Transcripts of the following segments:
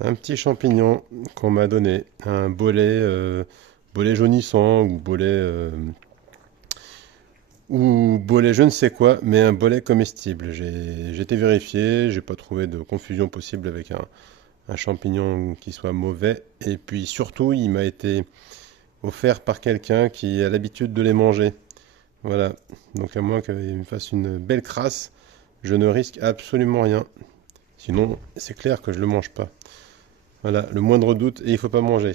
Un petit champignon qu'on m'a donné, un bolet jaunissant ou bolet je ne sais quoi, mais un bolet comestible. J'ai été vérifié, j'ai pas trouvé de confusion possible avec un champignon qui soit mauvais. Et puis surtout, il m'a été offert par quelqu'un qui a l'habitude de les manger. Voilà, donc à moins qu'il me fasse une belle crasse, je ne risque absolument rien. Sinon, c'est clair que je le mange pas. Voilà, le moindre doute et il faut pas manger.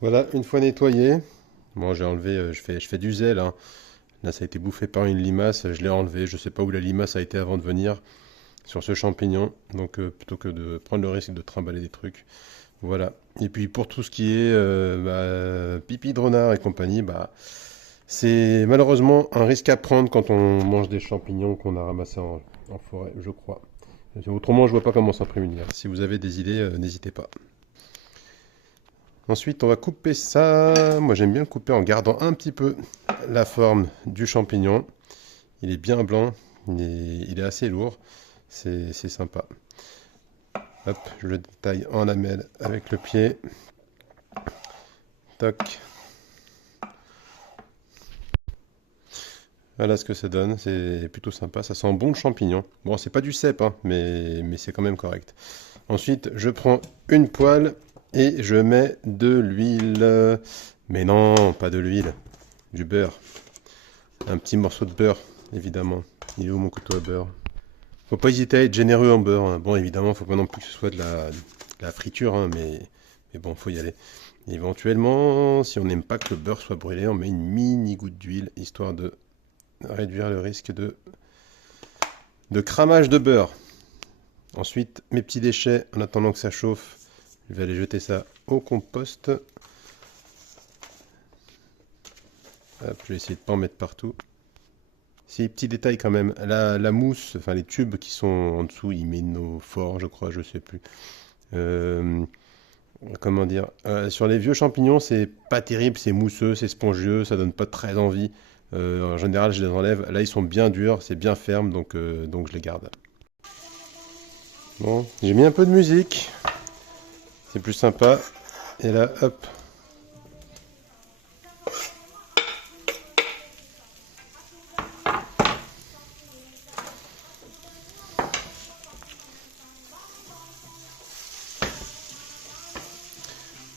Voilà, une fois nettoyé. Bon, j'ai enlevé, je fais du zèle, hein. Là, ça a été bouffé par une limace, je l'ai enlevé. Je sais pas où la limace a été avant de venir sur ce champignon. Donc, plutôt que de prendre le risque de trimballer des trucs. Voilà. Et puis, pour tout ce qui est pipi de renard et compagnie, bah, c'est malheureusement un risque à prendre quand on mange des champignons qu'on a ramassés en forêt, je crois. Autrement, je vois pas comment s'en prémunir. Si vous avez des idées, n'hésitez pas. Ensuite, on va couper ça. Moi, j'aime bien le couper en gardant un petit peu la forme du champignon. Il est bien blanc, il est assez lourd. C'est sympa. Hop, je le taille en lamelles avec le pied. Toc. Voilà ce que ça donne. C'est plutôt sympa. Ça sent bon le champignon. Bon, c'est pas du cèpe, hein, mais c'est quand même correct. Ensuite, je prends une poêle et je mets de l'huile. Mais non, pas de l'huile. Du beurre. Un petit morceau de beurre, évidemment. Il est où mon couteau à beurre? Faut pas hésiter à être généreux en beurre, hein. Bon, évidemment, faut pas non plus que ce soit de la friture, hein, mais bon, faut y aller. Éventuellement, si on n'aime pas que le beurre soit brûlé, on met une mini goutte d'huile, histoire de réduire le risque de cramage de beurre. Ensuite, mes petits déchets, en attendant que ça chauffe, je vais aller jeter ça au compost. Hop, je vais essayer de pas en mettre partout. C'est des petits détails quand même. La mousse, enfin les tubes qui sont en dessous, ils mettent nos forts, je crois, je sais plus. Euh, comment dire, sur les vieux champignons, c'est pas terrible, c'est mousseux, c'est spongieux, ça donne pas très envie. En général, je les enlève. Là, ils sont bien durs, c'est bien ferme, donc je les garde. Bon, j'ai mis un peu de musique, c'est plus sympa. Et là, hop.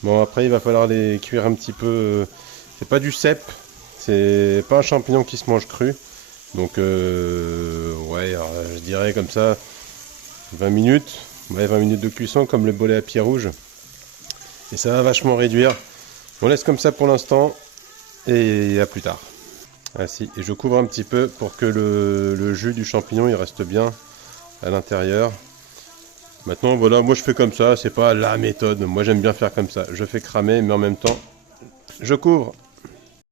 Bon, après, il va falloir les cuire un petit peu. C'est pas du cèpe, c'est pas un champignon qui se mange cru. Donc, ouais, alors, je dirais comme ça 20 minutes. Ouais, 20 minutes de cuisson comme le bolet à pied rouge. Et ça va vachement réduire. On laisse comme ça pour l'instant et à plus tard. Ainsi, et je couvre un petit peu pour que le jus du champignon il reste bien à l'intérieur. Maintenant, voilà, moi je fais comme ça, c'est pas la méthode. Moi j'aime bien faire comme ça. Je fais cramer, mais en même temps, je couvre.